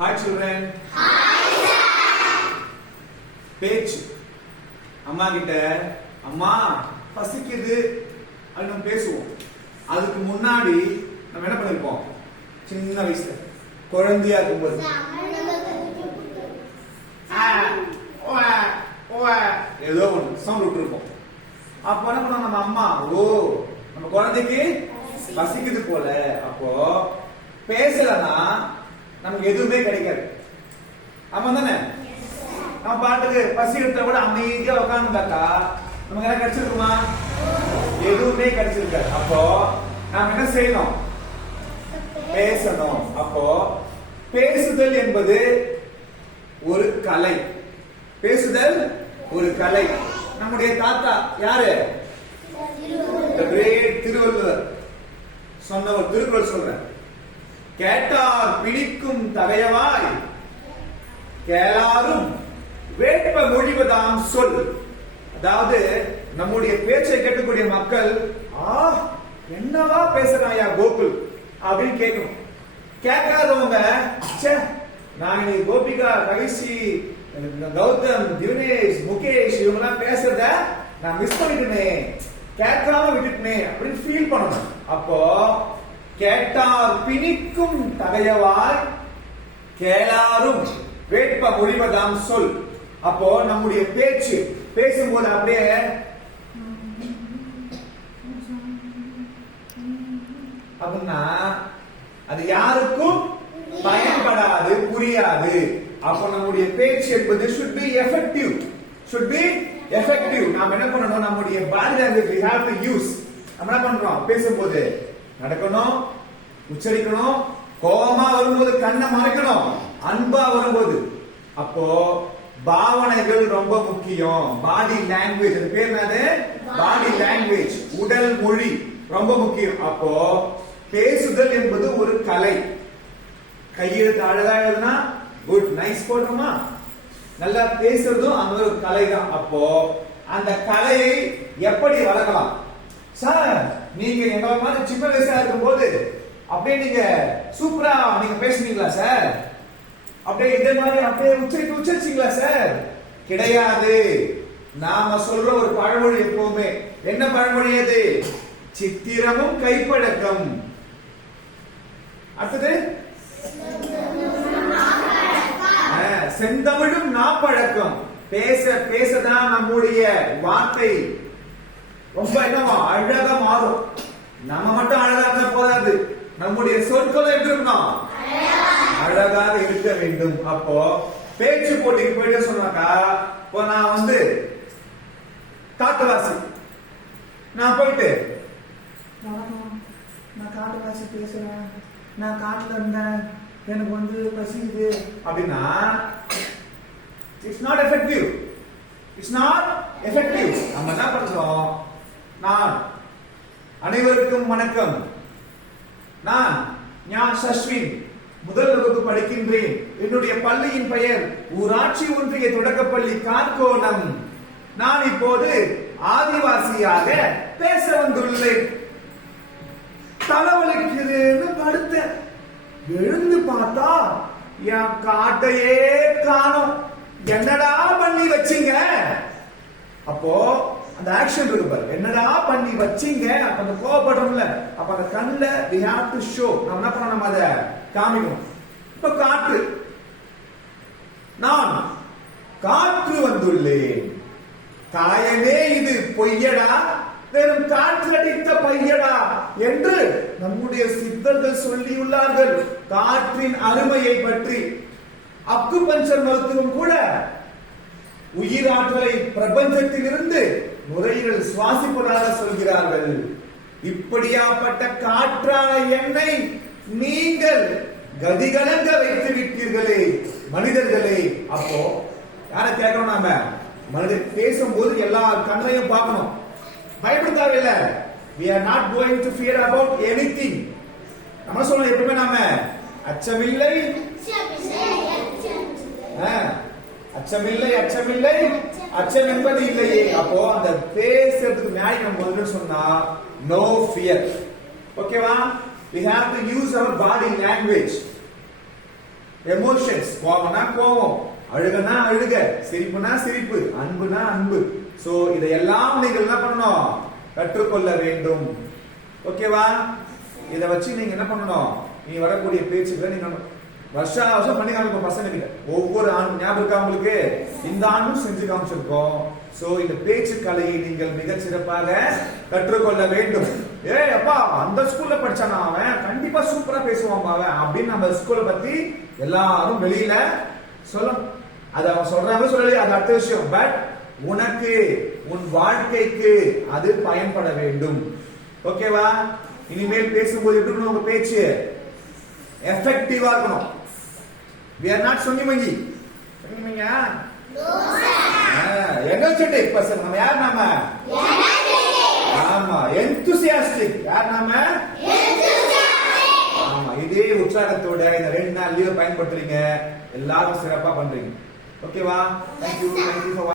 Hi children. பேச்சு. அம்மா கிட்ட அம்மா பசிக்குது அப்படின்னு நம்ம பேசுவோம். அதுக்கு முன்னாடி நம்ம என்ன பண்ணிருப்போம்? சின்ன வயசுல குழந்தையா இருக்கும்போது ஏதோ ஒன்று சவுண்ட் விட்டுருப்போம். அப்ப என்ன பண்ணுவோம்? நம்ம அம்மா நம்ம குழந்தைக்கு பசிக்குது போல. அப்போ பேசலன்னா நமக்கு எதுவுமே கிடைக்காது. ஆமா தானே? நம்ம பாட்டுக்கு பசி எடுத்த கூட அமைதியா உட்காந்துட்டாக்கா நமக்கு என்ன கிடைச்சிருக்குமா? எதுவுமே கிடைச்சிருக்காது. அப்போ நாம என்ன செய்யணும்? பேசணும். அப்போ பேசுதல் என்பது ஒரு கலை. பேசுதல் ஒரு கலை. நம்முடைய தாத்தா யாரு? திருவள்ளுவர் சொன்ன ஒரு திருக்குறள் சொல்றேன். கேட்டார் பிடிக்கும் தகையவாய் கேளாரும் வேட்ப மொழிவதாம் சொல். அதாவது நம்முடைய பேச்சை கேட்கக்கூடிய மக்கள் என்னவா பேசுறாயா கோகுல் அப்படின்னு கேட்கணும். கேட்காதவங்க நான் கோபிகா, கவிசி, கௌதம், தினேஷ், முகேஷ் இவங்கெல்லாம் பேசுறத நான் மிஸ் பண்ணிட்டேனே, கேட்காம விட்டுட்டேனே அப்படின்னு ஃபீல் பண்ணணும். அப்போ கேட்டார் பிணிக்கும் தகையவாய் கேளாரும் வேட்ப மொழிவதாம் சொல். அப்போ நம்முடைய பேச்சு பேசும்போது அப்படியே அப்படின்னா அது யாருக்கும் பயன்படாது, புரியாது. அப்போ நம்முடைய பேச்சு என்பது should be effective. நாம என்ன பண்ணணும்? நம்முடைய body language we have to use. நம்ம என்ன பண்றோம்? பேசும்போது நடக்கணும், உச்சரிக்கணும். கோபமா வரும்போது கண்ணை மறைக்கணும், அன்பா வரும்போது. அப்போ பாவனைகள் ரொம்ப முக்கியம். பாடி லாங்குவேஜ், அது பேர் என்னது? பாடி லாங்குவேஜ், உடல் மொழி ரொம்ப முக்கியம். அப்போ பேசுதல் என்பது ஒரு கலை. கையெழுத்து அழகா எழுதுனா குட், நைஸ் போடுறோமா? நல்லா பேசுறதும் அந்த ஒரு கலை தான். அப்போ அந்த கலையை எப்படி வளர்க்கலாம்? சார், நீங்க எங்க மாதிரி சின்ன வயசா இருக்கும் போது அப்படியே நீங்க சூப்பரா நீங்க பேசுனீங்களா சார்? அப்படியே இதே மாதிரி அப்படியே உச்சரிச்சீங்களா சார்? கிடையாது. நாம சொல்ற ஒரு பழமொழி எப்பவுமே என்ன பழமொழி? அது சித்திரமும் கைப்பழக்கம். அடுத்தது செந்தமிழும் நாப்பழக்கம். பேசதான் நம்முடைய வார்த்தை ரொம்ப என்னவா அழகா மாறும். நம்ம மட்டும் அழகா இருந்தா போதாது, நம்முடைய சொற்களை எப்படி இருக்கணும்? அழகாக இருக்க வேண்டும். அப்போ பேச்சு போட்டிக்கு போயிட்டு சொன்னாக்கா, இப்போ நான் காட்டுவாசி, நான் போயிட்டு நான் காட்டுவாசி பேசுறேன், நான் காட்டுல இருந்தேன், எனக்கு பசிக்குது அப்படின்னா இட்ஸ் நாட் எஃபெக்டிவ். நம்ம என்ன பண்றோம்? நான் அனைவருக்கும் வணக்கம், நான் ஞான் சஸ்வின், முதல் வகுப்பு படிக்கின்றேன். என்னுடைய பள்ளியின் பெயர் ஊராட்சி ஒன்றிய தொடக்கப்பள்ளி கார்கோணம். நான் இப்போது ஆதிவாசியாக பேச வந்துள்ளேன். தலைவலிக்குதுன்னு படுத்தேன். எழுந்து பார்த்தா என் காட்டையே காணோம். என்னடா பண்ணி வச்சீங்க? அப்போ அந்த ஆக்ஷன் இருக்கு பாரு, என்னடா பண்ணி வச்சீங்க. அப்ப அந்த கோபப்படுறோம்ல, அப்ப அந்த கண்ணுல we have to show. நம்ம என்ன பண்ணணும்? நம்ம அதை காமிக்கணும். இப்ப காற்று, நான் காற்று வந்துள்ளேன். காயமே இது பொய்யடா, வெறும் காற்றடித்த பையடா என்று நம்முடைய சித்தர்கள் சொல்லியுள்ளார்கள் காற்றின் அருமையை பற்றி. அக்குபஞ்சர் மருத்துவம் கூட உயிராற்றலை பிரபஞ்சத்திலிருந்து நுரையீரல் சுவாசிப்பதாக சொல்கிறார்கள். இப்படியாப்பட்ட காற்றான என்னை நீங்கள் கதிகலங்க வைத்து விட்டீர்களே மனிதர்களே. அப்போ யாரை கேட்கணும்? நாம மனிதர் பேசும்போது எல்லா கண்ணையும் பார்க்கணும். பயப்படுத்தாவில்ல. we are not going to fear about anything. நம்ம சொல்லணும் எப்பவுமே நாம அச்சமில்லை அச்சம் என்பது இல்லையே. அப்போ அந்த பேசுறதுக்கு மேலே நம்ம முதல்ல சொன்னா no fear. ஓகேவா? we have to use our body language. Emotions. கோவம்னா கோவம், அழுகனா அழுக, சிரிப்புனா சிரிப்பு, அன்புனா அன்பு. சோ இதையெல்லாம் நீங்கள் என்ன பண்ணணும்? கற்றுக்கொள்ள வேண்டும். ஓகேவா? இத வச்சு நீங்க என்ன பண்ணணும்? நீ வரக்கூடிய பேச்சுக்களை நீங்க வருஷம் பண்ணி காமிப்போம் பசங்க கிட்ட. ஒவ்வொரு ஆண்டும் ஞாபகம் இருக்கா உங்களுக்கு? இந்த ஆண்டும் செஞ்சு காமிச்சிருக்கோம். சோ இந்த பேச்சு கலையை நீங்கள் மிக சிறப்பாக கற்றுக்கொள்ள வேண்டும். ஏய் அப்பா, அந்த ஸ்கூல்ல படிச்சானா அவன், கண்டிப்பா சூப்பரா பேசுவான் அவன் அப்படின்னு நம்ம ஸ்கூலை பத்தி எல்லாரும் வெளியில சொல்லணும். அது அவன் சொல்றாங்க சொல்லலையே, அது அடுத்த விஷயம். பட் உனக்கு, உன் வாழ்க்கைக்கு அது பயன்பட வேண்டும். ஓகேவா? இனிமேல் பேசும்போது எப்படி இருக்கணும்? உங்க பேச்சு எஃபெக்டிவா இருக்கணும். we are not சொன்னிமங்கி. சொன்னிமங்கியா? Energetic person. நம்ம யார்? நாம ஆமா எந்தூசியாஸ்டிக். யார் நாம? ஆமா, இதே உற்சாகத்தோட இந்த 2 நாள் லீவ் பயன்படுத்துறீங்க. எல்லாரும் சிறப்பா பண்றீங்க. ஓகேவா? தேங்க்யூ.